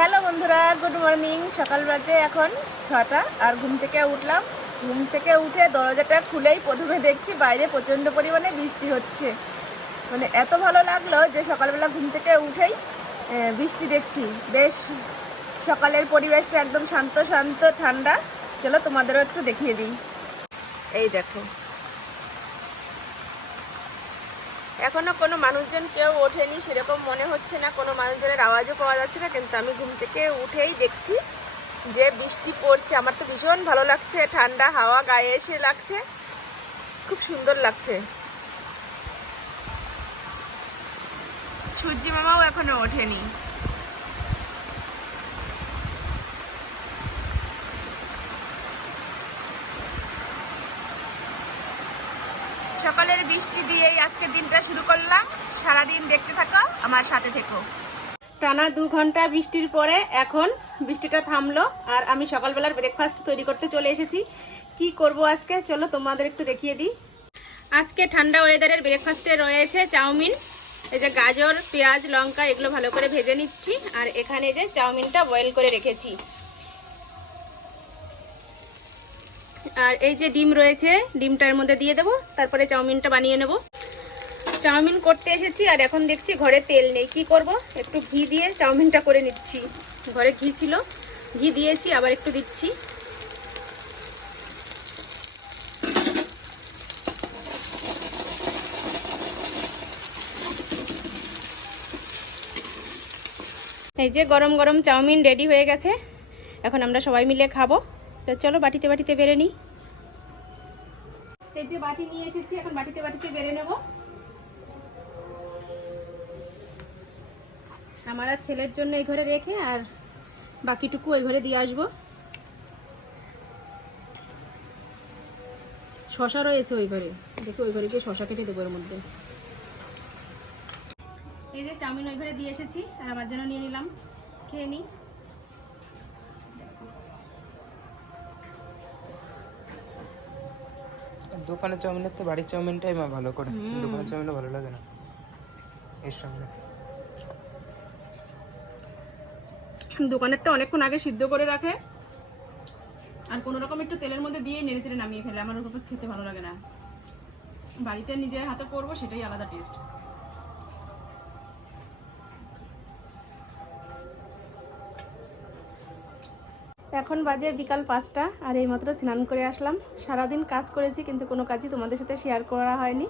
Hello বন্ধুরা, good morning. সকাল বাজে এখন ছটা, আর ঘুম থেকে উঠলাম। ঘুম থেকে উঠে দরজাটা খুলেই প্রথমে দেখছি বাইরে প্রচণ্ড পরিমাণে বৃষ্টি হচ্ছে। মানে এত ভালো লাগল যে সকালবেলা ঘুম থেকে উঠেই বৃষ্টি দেখছি। বেশ, সকালের পরিবেশটা একদম শান্ত শান্ত, ঠান্ডা। চলো তোমাদেরও একটু দেখিয়ে দিই। এই দেখো। এখনও কোনো মানুষজন কেউ ওঠেনি, সেরকম মনে হচ্ছে না, কোনো মানুষজনের আওয়াজও পাওয়া যাচ্ছে না, কিন্তু আমি ঘুম থেকে উঠেই দেখছি যে বৃষ্টি পড়ছে। আমার তো ভীষণ ভালো লাগছে, ঠান্ডা হাওয়া গায়ে এসে লাগছে, খুব সুন্দর লাগছে। সূর্যি মামাও এখনও ওঠেনি। সকালের বৃষ্টি দিয়েই আজকের দিনটা শুরু করলাম। সারাদিন দেখতে থাকো, আমার সাথে থেকো। টানা দু ঘণ্টা বৃষ্টির পরে এখন বৃষ্টিটা থামলো আর আমি সকালবেলার ব্রেকফাস্ট তৈরি করতে চলে এসেছি। কি করব আজকে? চলো তোমাদের একটু দেখিয়ে দিই। আজকে ঠান্ডা ওয়েদারের ব্রেকফাস্টে রয়েছে চাউমিন, এই যে গাজর, পেঁয়াজ, লঙ্কা, এগুলো ভালো করে ভেজে নিচ্ছি। আর এখানে যে চাউমিনটা বয়েল করে রেখেছি। আর এই যে ডিম রয়েছে, ডিমটার মধ্যে দিয়ে দেবো, তারপরে চাউমিনটা বানিয়ে নেব। চাউমিন করতে এসেছি, আর এখন দেখছি ঘরে তেল নেই। কি করব? একটু ঘি দিয়ে চাউমিনটা করে নিচ্ছি। ঘরে ঘি ছিল, ঘি দিয়েছি, আবার একটু দিচ্ছি। এই যে গরম গরম চাউমিন রেডি হয়ে গেছে। এখন আমরা সবাই মিলে খাব। তো চলো বাটিতে বাটিতে বেড়ে নিই। এই যে বাটি নিয়ে এসেছি, এখন বাটিতে বাটিতে বেড়ে নেব। আমার আর ছেলের জন্য এই ঘরে রেখে আর বাকিটুকু ওই ঘরে দিয়ে আসব। শশা রয়েছে ওই ঘরে। দেখি ওই ঘরে গিয়ে শশা কেটে দেবো এর মধ্যে। এই যে চাউমিন ওই ঘরে দিয়ে এসেছি, আর আমার জন্য নিয়ে নিলাম। খেয়ে নিই। দোকানের চাউমিনের তো বাড়ির চাউমিনটাই মা ভালো করে। দোকানের চাউমিনটা ভালো লাগে না। এর সঙ্গে। দোকানেরটা অনেকক্ষণ আগে সিদ্ধ করে রাখে। আর কোনো রকম একটু তেলের মধ্যে দিয়ে নেড়ে চেড়ে নামিয়ে ফেলে। আমার ওরকম খেতে ভালো লাগে না। বাড়িতে নিজের হাতে করব সেটাই আলাদা টেস্ট এখন বাজে বিকাল পাঁচটা, আর এইমাত্র স্নান করে আসলাম। সারাদিন কাজ করেছি, কিন্তু কোনো কাজই তোমাদের সাথে শেয়ার করা হয়নি।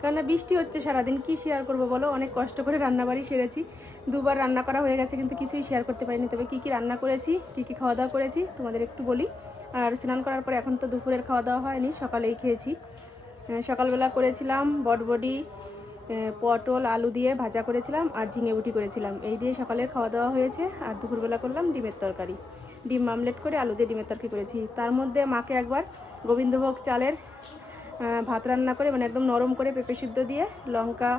কারণ বৃষ্টি হচ্ছে সারাদিন, কি শেয়ার করব বলো? অনেক কষ্ট করে রান্নাবাড়ি সেরেছি। দুবার রান্না করা হয়ে গেছে, কিন্তু কিছুই শেয়ার করতে পারিনি। তবে কি কি রান্না করেছি, কি কি খাওয়া দাওয়া করেছি, তোমাদের একটু বলি। আর স্নান করার পরে এখন তো দুপুরের খাওয়া দাওয়া হয়নি, সকালেই খেয়েছি। সকালবেলা করেছিলাম বটবডি পটল, আলু দিয়ে ভাজা করেছিলাম, আর ঝিঙে বুটি করেছিলাম। এই দিয়ে সকালের খাওয়া দাওয়া হয়েছে, আর দুপুরবেলা করলাম ডিমের তরকারি। ডিম মামলেট করে আলু দিয়ে ডিমের তরকারি করেছি। তার মধ্যে মাকে একবার গোবিন্দভোগ চালের ভাত রান্না করে মানে একদম নরম করে পেঁপে সিদ্ধ দিয়ে, লঙ্কা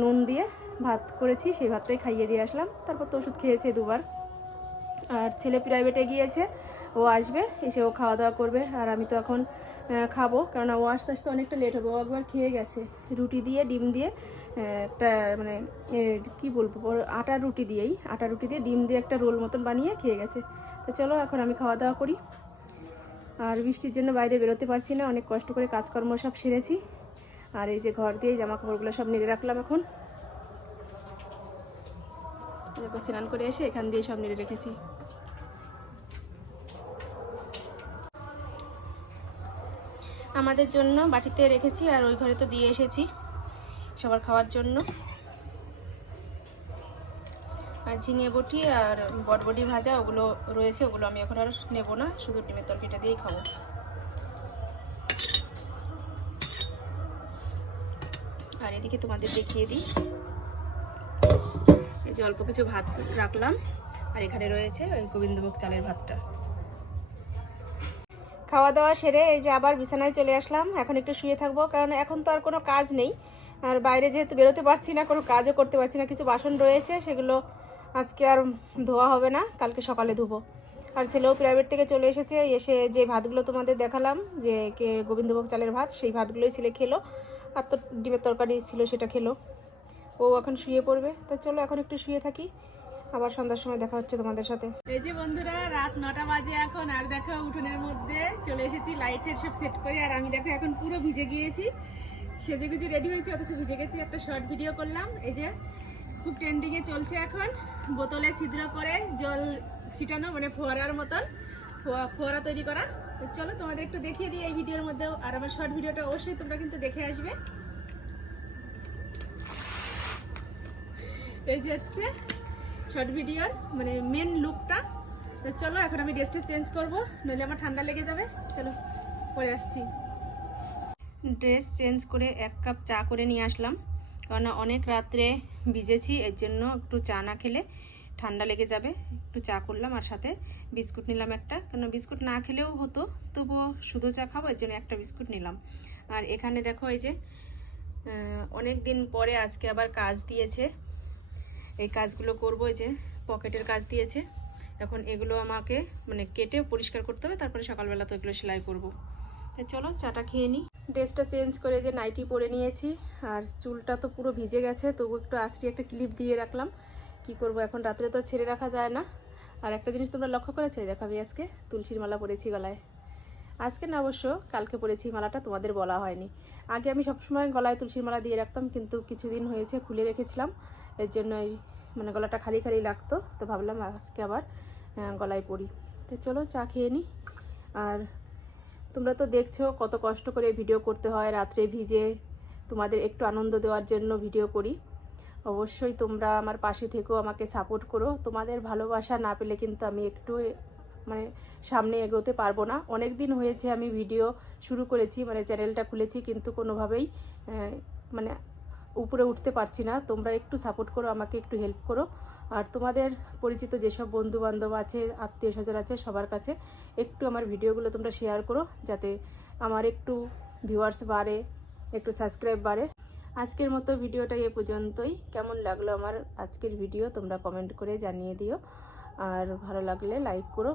নুন দিয়ে ভাত করেছি, সেই ভাতটাই খাইয়ে দিয়ে আসলাম। তারপর তো ওষুধ খেয়েছে দুবার। আর ছেলে প্রাইভেটে গিয়েছে, ও আসবে, এসে ও খাওয়া দাওয়া করবে, আর আমি তো এখন খাব। কেননা ও আস্তে আস্তে অনেকটা লেট হবে। ও একবার খেয়ে গেছে। রুটি দিয়ে, ডিম দিয়ে একটা মানে কি বলব? আটা রুটি দিয়েই, আটা রুটি দিয়ে ডিম দিয়ে একটা রোল মতন বানিয়ে খেয়ে গেছে। তো চলো, এখন আমি খাওয়া দাওয়া করি। আর বৃষ্টির জন্য বাইরে বেরোতে পারছি না, অনেক কষ্ট করে কাজকর্ম সব সেরেছি। আর এই যে ঘর দিয়ে জামা কাপড়গুলো সব নেড়ে রাখলাম এখন। স্নান করে এসে এখান দিয়ে সব নেড়ে রেখেছি। আমাদের জন্য বাটিতে রেখেছি, আর ওই ঘরে তো দিয়ে এসেছি সবার খাওয়ার জন্য। আর ঝিঙে বটি আর বটবটি ভাজা, ওগুলো রয়েছে, ওগুলো আমি এখন আর নেব না। শুধু ডিমের তরকারিটা দিয়েই খাব। আর এদিকে তোমাদের দেখিয়ে দিই। এই যে অল্প কিছু ভাত রাখলাম। আর এখানে রয়েছে ওই গোবিন্দভোগ চালের ভাতটা। খাওয়া দাওয়া সেরে এই যে আবার বিছানায় চলে আসলাম। এখন একটু শুয়ে থাকব, কারণ এখন তো আর কোনো কাজ নেই। আর বাইরে যেহেতু বেরোতে পারছি না, কোনো কাজও করতে পারছি না, কিছু বাসন রয়েছে, সেগুলো আজকে আর ধোয়া হবে না, কালকে সকালে ধুবো। আর ছেলেও প্রাইভেট থেকে চলে এসেছে, এসে যে ভাতগুলো তোমাদের দেখালাম, যে কে গোবিন্দভোগ চালের ভাত, সেই ভাতগুলোই ছেলে খেলো। আর তো ডিমের তরকারি ছিল, সেটা খেলো। ও এখন শুয়ে পড়বে, তো চলো এখন একটু শুয়ে থাকি। আবার সন্ধ্যার সময় দেখা হচ্ছে তোমাদের সাথে। এই যে বন্ধুরা, রাত নটা বাজে এখন, আর দেখো উঠোনের মধ্যে চলে এসেছি, লাইটের সব সেট করে, আর আমি দেখো এখন পুরো ভিজে গিয়েছি। সেজে গুজে রেডি হয়েছি, অথচ ভিজে গেছি, একটা শর্ট ভিডিও করলাম। এই যে খুব ট্রেন্ডিংয়ে চলছে এখন। বোতলে ছিদ্র করে জল ছিটানো মানে ফোয়ারার মতন, ফোয়া- ফোয়ারা তৈরি করা। তো চলো তোমাদের একটু দেখিয়ে দিই এই ভিডিওর মধ্যেও, আর আমার শর্ট ভিডিওটা অবশ্যই তোমরা কিন্তু দেখে আসবে। এই যে হচ্ছে শর্ট ভিডিওর মানে মেন লুকটা তো চলো এখন আমি ড্রেসটা চেঞ্জ করব, নইলে আমার ঠান্ডা লেগে যাবে। চলো পরে আসছি। ড্রেস চেঞ্জ করে এক কাপ চা করে নিয়ে আসলাম। কারণ অনেক রাত্রে ভিজেছি, এর জন্য একটু চা না খেলে। ঠান্ডা লেগে যাবে, একটু চা করলাম আর সাথে বিস্কুট নিলাম একটা। কারণ বিস্কুট না খেলেও হতো, তবুও শুধু চা খাব, এর জন্য একটা বিস্কুট নিলাম। আর এখানে দেখো এই যে অনেক দিন পরে আজকে আবার কাজ দিয়েছে। এই কাজগুলো করব, এই যে পকেটের কাজ দিয়েছে। এখন এগুলো আমাকে মানে কেটে পরিষ্কার করতে হবে, তারপরে সকালবেলা তো এগুলো সেলাই করব। তাই চলো, চাটা খেয়ে নিই ড্রেসটা চেঞ্জ করে যে নাইটি পরে নিয়েছি, আর চুলটা তো পুরো ভিজে গেছে, তবু একটু আস্তি একটা ক্লিপ দিয়ে রাখলাম। কি করব? এখন রাত্রে তো ছেড়ে রাখা যায় না। আর একটা জিনিস তোমরা লক্ষ্য করেছ দেখো, আমি আজকে তুলসীর মালা পরেছি গলায়। আজকে না অবশ্য, কালকে পরেছি মালাটা, তোমাদের বলা হয়নি। আগে আমি সবসময় গলায় তুলসীর মালা দিয়ে রাখতাম, কিন্তু কিছুদিন হয়েছে, খুলে রেখেছিলাম। এর জন্য মানে গলাটা খালি খালি লাগতো, তো ভাবলাম আজকে আবার গলায় পরি। তো চলো, চা খেয়ে নিই আর তোমরা তো দেখছ, কত কষ্ট করে ভিডিও করতে হয়, রাত্রে ভিজে তোমাদের একটু আনন্দ দেওয়ার জন্য ভিডিও করি। অবশ্যই তোমরা আমার পাশে থেকেও আমাকে সাপোর্ট করো। তোমাদের ভালোবাসা না পেলে কিন্তু আমি একটু মানে সামনে এগোতে পারব না। অনেক দিন হয়েছে আমি ভিডিও শুরু করেছি মানে চ্যানেলটা খুলেছি, কিন্তু কোনোভাবেই মানে উপরে উঠতে পারছি না। তোমরা একটু সাপোর্ট করো, আমাকে একটু হেল্প করো। আর তোমাদের পরিচিত যেসব বন্ধু বান্ধব আছে আত্মীয় স্বজন আছে, সবার কাছে একটু আমার ভিডিওগুলো তোমরা শেয়ার করো, যাতে আমার একটু ভিউয়ার্স বাড়ে, একটু সাবস্ক্রাইব বাড়ে। আজকের মতো ভিডিওটা এ পর্যন্তই। কেমন লাগল আমার আজকের ভিডিও তোমরা কমেন্ট করে জানিয়ে দিও। আর ভালো লাগলে লাইক করো।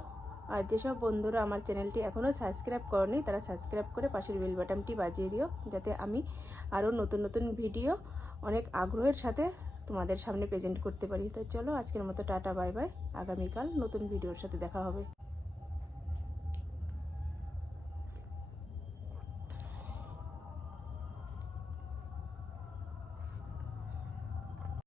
আর যেসব বন্ধুরা আমার চ্যানেলটি এখনও সাবস্ক্রাইব করনি, তারা সাবস্ক্রাইব করে পাশের বেল বাটনটি বাজিয়ে দিও, যাতে আমি আরও নতুন নতুন ভিডিও অনেক আগ্রহের সাথে তোমাদের সামনে প্রেজেন্ট করতে পারি। তো চলো আজকের মতো টাটা বাই বাই আগামীকাল নতুন ভিডিওর সাথে দেখা হবে।